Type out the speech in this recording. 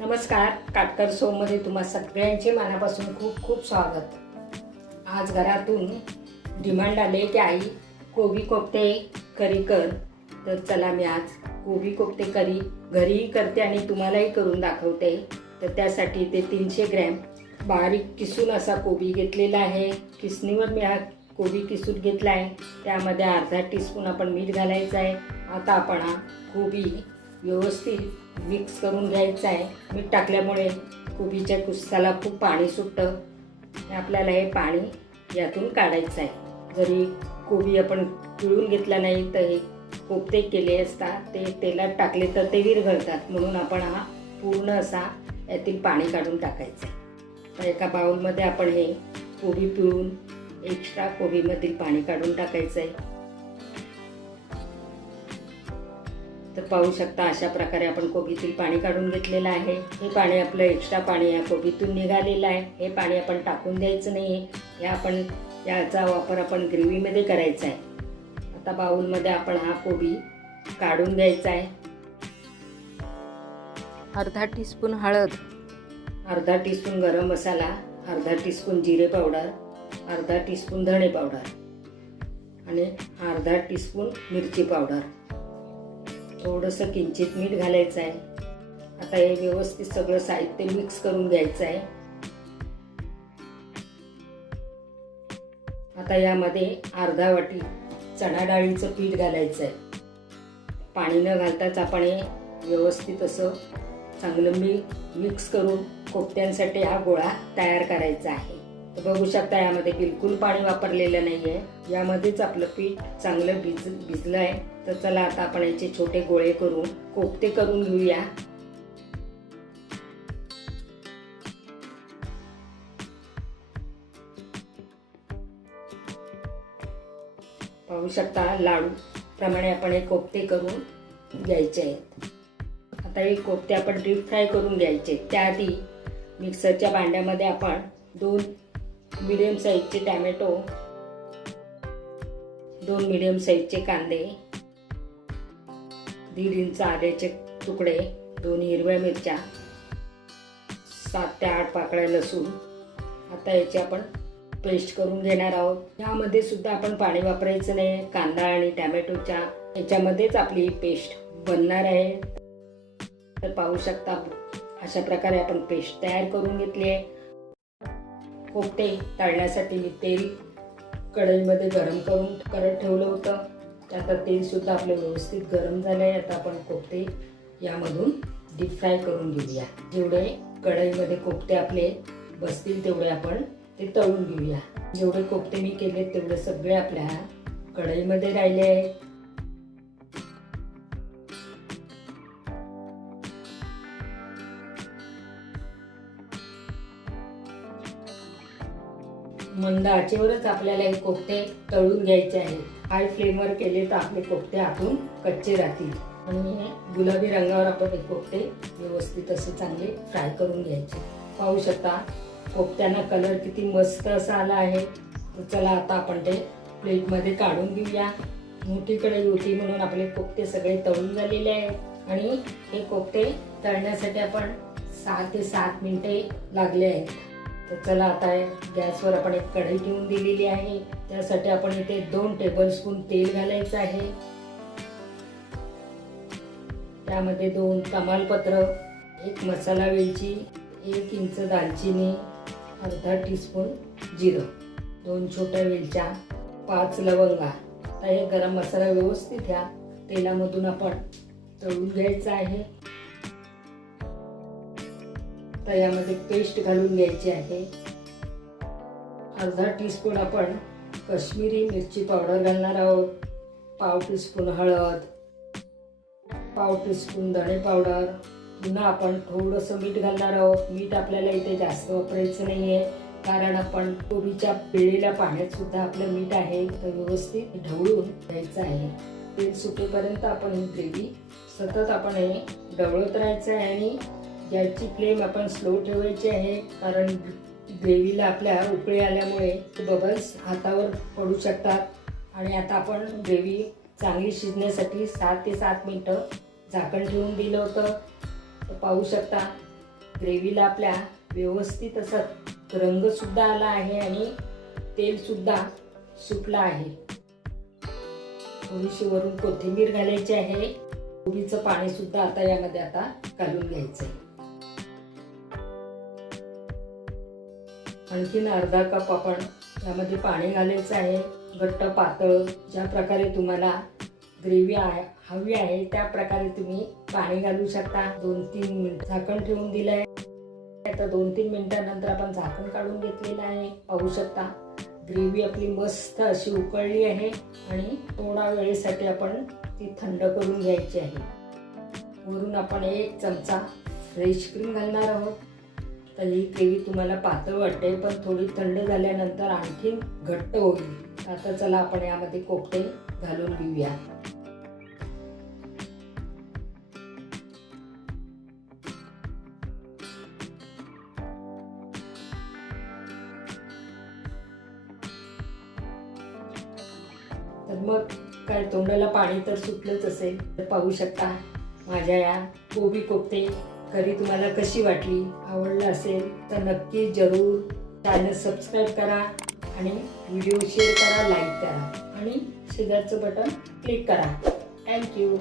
नमस्कार काटकर सोमध्ये तुम्हा सगळ्यांचे मनापासून खूप खूप स्वागत. आज घरातून डिमांड आले की आई कोबी कोफ्ते करी कर. तर चला मी आज कोबी कोफ्ते करी घरीही करते आणि तुम्हालाही करून दाखवते. तर त्यासाठी ते तीनशे ग्रॅम बारीक किसून असा कोबी घेतलेला आहे. किसणीवर मी हा कोबी किसून घेतला आहे त्यामध्ये अर्धा टीस्पून आपण मीठ घालायचं आहे. आता आपण हा कोबी व्यवस्थित मिक्स करून घ्यायचं आहे. मीठ टाकल्यामुळे कोबीच्या कुस्साला खूप पाणी सुटतं. आपल्याला हे पाणी यातून काढायचं आहे. जरी कोबी आपण पिळून घेतला नाही तर हे कोपते केले असता ते तेलात टाकले तर ते विरघळतात. म्हणून आपण हा पूर्ण असा यातील पाणी काढून टाकायचं आहे. तर एका बाउलमध्ये आपण हे कोबी पिळून एक्स्ट्रा कोबीमधील पाणी काढून टाकायचं आहे. तर पाहू शकता अशा प्रकारे आपण कोबीतील पाणी काढून घेतलेलं आहे. हे पाणी आपलं एक्स्ट्रा पाणी या कोबीतून निघालेलं आहे. हे पाणी आपण टाकून द्यायचं नाही आहे या आपण याचा वापर आपण ग्रेव्हीमध्ये करायचा आहे. आता बाउलमध्ये आपण हा कोबी काढून घ्यायचा आहे. अर्धा टीस्पून हळद. अर्धा टीस्पून गरम मसाला अर्धा टीस्पून जिरे पावडर अर्धा टीस्पून धणे पावडर आणि अर्धा टीस्पून मिरची पावडर थोडंसं किंचित मीठ घालायचं आहे. आता हे व्यवस्थित सगळं साहित्य मिक्स करून घ्यायचं आहे. आता यामध्ये अर्धा वाटी चणा डाळीचं पीठ घालायचं आहे. पाणी न घालताच आपण हे व्यवस्थित असं चांगलं मी मिक्स करून कोपट्यांसाठी हा गोळा तयार करायचा आहे. तर बघू शकता यामध्ये बिलकुल पाणी वापरलेलं नाही आहे यामध्येच आपलं पीठ चांगलं भिज भिजलं आहे तर चला आता आपण याचे छोटे गोळे करून कोफ्ते करून घेऊया. पाहू शकता लाडू प्रमाणे आपण हे कोफ्ते करून घ्यायचे आहेत. आता हे कोफ्ते आपण डीप फ्राय करून घ्यायचे त्याआधी मिक्सरच्या भांड्यामध्ये आपण दोन मिडियम साईजचे टॅमॅटो दोन मिडियम साईजचे कांदे दीड इंच आल्याचे तुकडे दोन हिरव्या मिरच्या सात ते आठ पाकळ्या लसूण. आता याची आपण पेस्ट करून घेणार आहोत. यामध्ये सुद्धा आपण पाणी वापरायचं नाही. कांदा आणि टॅमॅटोच्या याच्यामध्येच आपली पेस्ट बनणार आहे. तर पाहू शकता अशा प्रकारे आपण पेस्ट तयार करून घेतली आहे. कोपटे तळण्यासाठी मी तेल कढईमध्ये गरम करून करत ठेवलं होतं. आता तेलसुद्धा आपलं व्यवस्थित गरम झालं आहे आता आपण कोफ्ते यामधून डीप फ्राय करून घेऊया. जेवढे कढईमध्ये कोफ्ते आपले बसतील तेवढे आपण ते तळून घेऊया. जेवढे कोफ्ते मी केले तेवढे सगळे आपल्या कढईमध्ये राहिले आहेत. मंद आचेवरच आपल्याला हे कोफ्ते तळून घ्यायचे आहेत हाय फ्लेमवर केले तर आपले कोफ्ते आतून कच्चे राहतील. आणि गुलाबी रंगावर आपण हे कोफ्ते व्यवस्थित असे चांगले फ्राय करून घ्यायचे. पाहू शकता कोफ्त्यांना कलर किती मस्त असा आला आहे. तर चला आता आपण ते प्लेटमध्ये काढून घेऊया. मोठीकडे युटी होती म्हणून आपले कोफ्ते सगळे तळून झालेले आहेत. आणि हे कोफ्ते तळण्यासाठी आपण सहा ते सात मिनिटे लागले आहेत. तर चला आता गॅसवर आपण एक कढई ठेवून दिलेली आहे. त्यासाठी आपण इथे दोन टेबलस्पून तेल घालायचं आहे. त्यामध्ये दोन तमालपत्र एक मसाला वेलची एक इंच दालचिनी अर्धा टीस्पून जिरं दोन छोट्या वेलच्या पाच लवंगा. आता हे गरम मसाला व्यवस्थित ह्या तेलामधून आपण तळून घ्यायचा आहे. आता यामध्ये पेस्ट घालून घ्यायची आहे. अर्धा टीस्पून आपण कश्मीरी मिरची पावडर घालणार आहोत. पाव टीस्पून हळद पाव टीस्पून धणे पावडर पुन्हा आपण थोडंसं मीठ घालणार आहोत. मीठ आपल्याला इथे जास्त वापरायचं नाही आहे कारण आपण कोबीच्या पिळलेल्या पाण्यात सुद्धा आपलं मीठ आहे. तर व्यवस्थित ढवळून घ्यायचं आहे. तेल सुटेपर्यंत आपण ही ग्रेव्ही सतत आपण हे ढवळत राहायचं आहे आणि गॅसची फ्लेम आपण स्लो ठेवायची आहे. कारण ग्रेव्हीला आपल्या उकळी आल्यामुळे बबल्स हातावर पडू शकतात. आणि आता आपण ग्रेव्ही चांगली शिजण्यासाठी सात ते सात मिनटं झाकण ठेवून दिलं होतं. पाहू शकता ग्रेव्हीला आपल्या व्यवस्थित असा रंगसुद्धा आला आहे आणि तेलसुद्धा सुटलं आहे. थोडीशी वरून कोथिंबीर घालायची आहे. कोबीचं पाणीसुद्धा आता यामध्ये आता घालून घ्यायचं आहे आणखीन अर्धा कप आपण यामध्ये पाणी घालायचं आहे घट्ट पातळ ज्या प्रकारे तुम्हाला ग्रेव्ही आहे हवी आहे त्या प्रकारे तुम्ही पाणी घालू शकता. दोन तीन मिनिट झाकण ठेवून दिलं आहे आता दोन तीन मिनिटानंतर आपण झाकण काढून घेतलेलं आहे. पाहू शकता ग्रेव्ही आपली मस्त अशी उकळली आहे आणि थोडा वेळेसाठी आपण ती थंड करून घ्यायची आहे. वरून आपण एक चमचा फ्रेश क्रीम घालणार आहोत. तर ही तुम्हाला पातळ वाटते पण थोडी थंड झाल्यानंतर आणखीन घट्ट होईल. आता चला आपण यामध्ये कोपटे घालून घेऊया. तर मग काय तोंडाला पाणी तर सुटलंच असेल. तर पाहू शकता माझ्या या कोबी कोपते करी तुम्हाला कशी वाटली? आवडलं असेल तर नक्की जरूर चॅनल सबस्क्राईब करा आणि व्हिडिओ शेअर करा लाईक करा आणि शेजारचं बटन क्लिक करा. Thank you